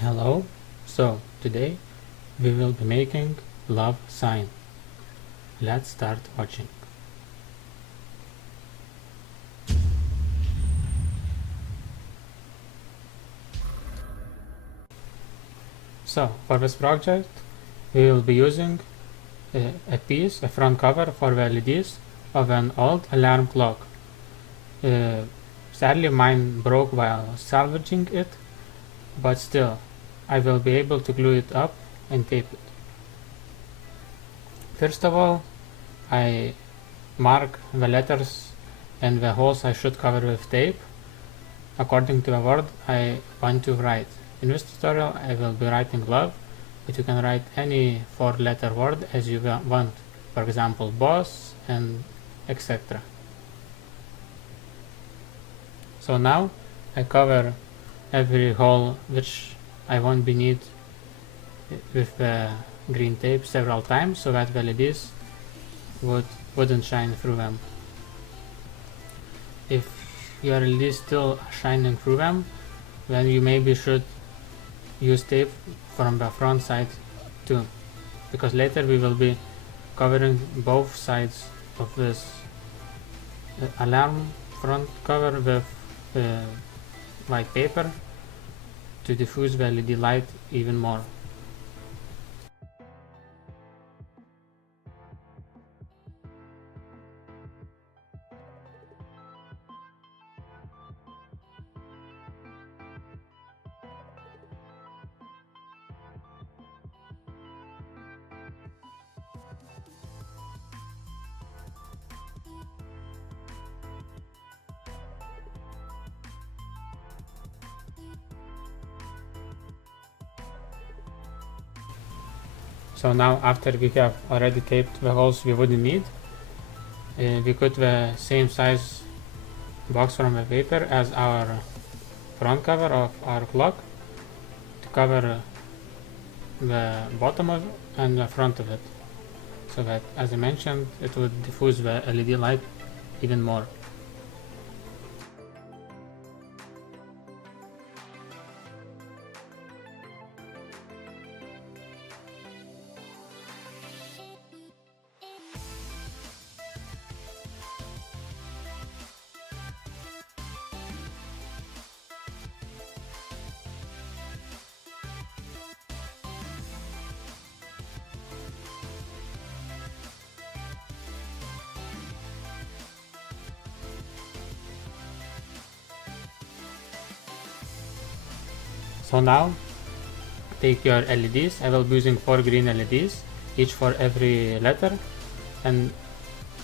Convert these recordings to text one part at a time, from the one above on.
Hello, so today we will be making love sign. Let's start watching. So for this project we will be using a front cover for the LEDs of an old alarm clock. Sadly mine broke while salvaging it, but still I will be able to glue it up and tape it. First of all, I mark the letters and the holes I should cover with tape according to the word I want to write. In this tutorial I will be writing love, but you can write any 4-letter word as you want, for example boss and etc. So now I cover every hole which I won't be need with the green tape several times so that the LEDs wouldn't shine through them. If your LED is still shining through them, then you maybe should use tape from the front side too, because later we will be covering both sides of this alarm front cover with white paper to diffuse the LED light even more. So now after we have already taped the holes we wouldn't need, we cut the same size box from the paper as our front cover of our clock to cover the bottom of and the front of it, so that, as I mentioned, it would diffuse the LED light even more. So now take your LEDs. I will be using 4 green LEDs, each for every letter, and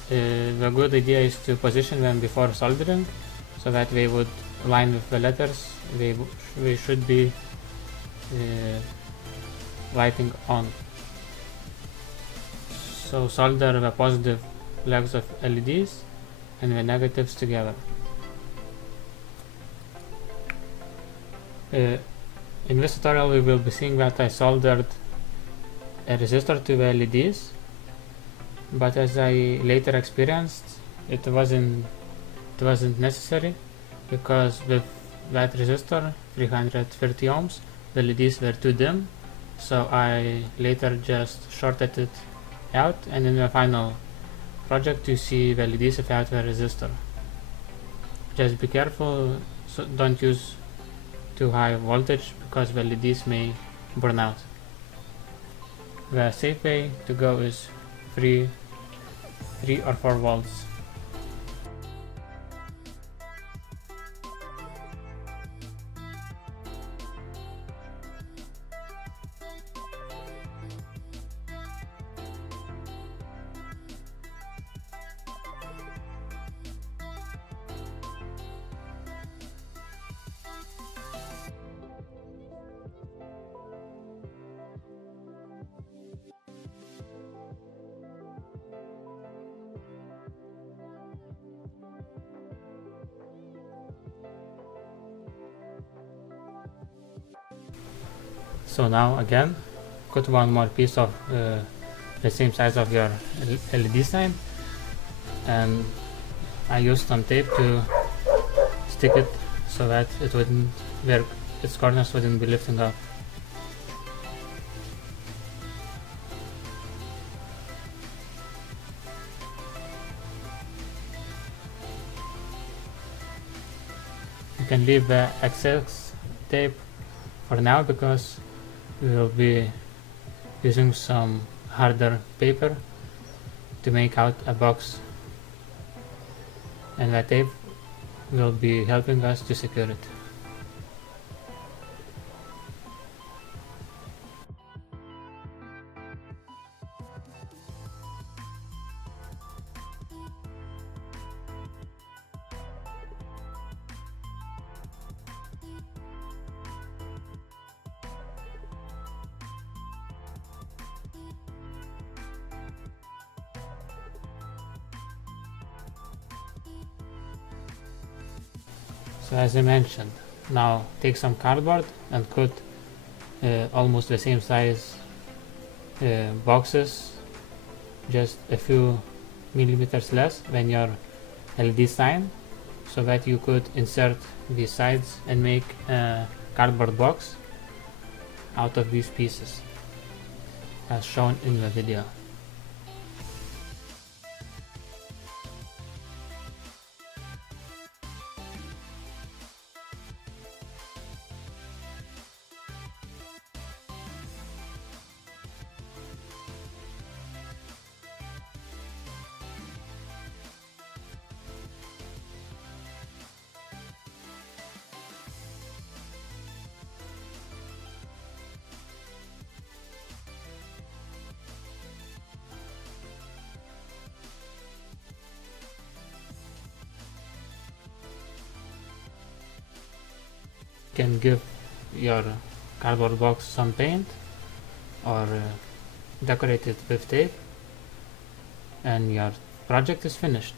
the good idea is to position them before soldering so that they would align with the letters they should be lighting on. So solder the positive legs of LEDs and the negatives together. In this tutorial we will be seeing that I soldered a resistor to the LEDs, but as I later experienced, it wasn't necessary, because with that resistor, 330 ohms, the LEDs were too dim, so I later just shorted it out, and in the final project you see the LEDs without the resistor. Just be careful, so don't use too high voltage, because the LEDs may burn out. The safe way to go is 3 or 4 volts. So now again, cut one more piece of the same size of your LED sign, and I used some tape to stick it so that it wouldn't, its corners wouldn't be lifting up. can leave the excess tape for now because we will be using some harder paper to make out a box, and the tape will be helping us to secure it. So as I mentioned, now take some cardboard and cut almost the same size boxes, just a few millimeters less than your LED sign, so that you could insert these sides and make a cardboard box out of these pieces as shown in the video. Can give your cardboard box some paint or decorate it with tape, and your project is finished.